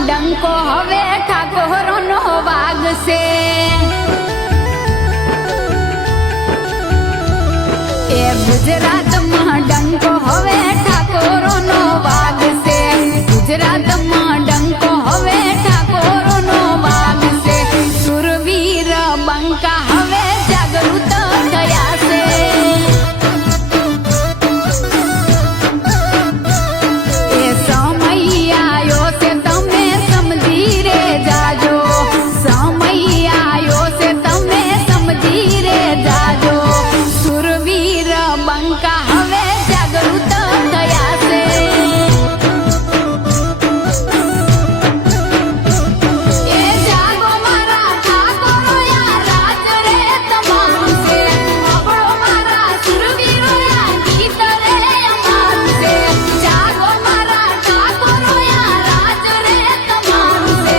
ડંકો હવે ઠાકોરનો વાગશે એ ગુજરાતમાં ડંકો હવે ઠાકોરનો વાગશે ગુજરાતમાં ડંકો હવે ઠાકોરનો વાગશે સુરવીર બંકા હવે જાગૃત થયા છે એ સમય આયો છે તમે સમજી રે જાજો સમય આયો છે તમે સમજી રે જાજો સુરવીર બંકા હવે જાગૃત થયા છે એ જાગો મારા ઠાકોરો યા રાજ રે તમારું છે આપણો મારા સુરવીરો યા ગીત રે અમારું છે જાગો મારા ઠાકોરો યા રાજ રે તમારું છે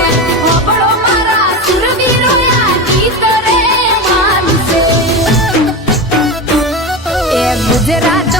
આપણો મારા સુરવીરો યા ગીત રે અમારું છે એ ગુજરાત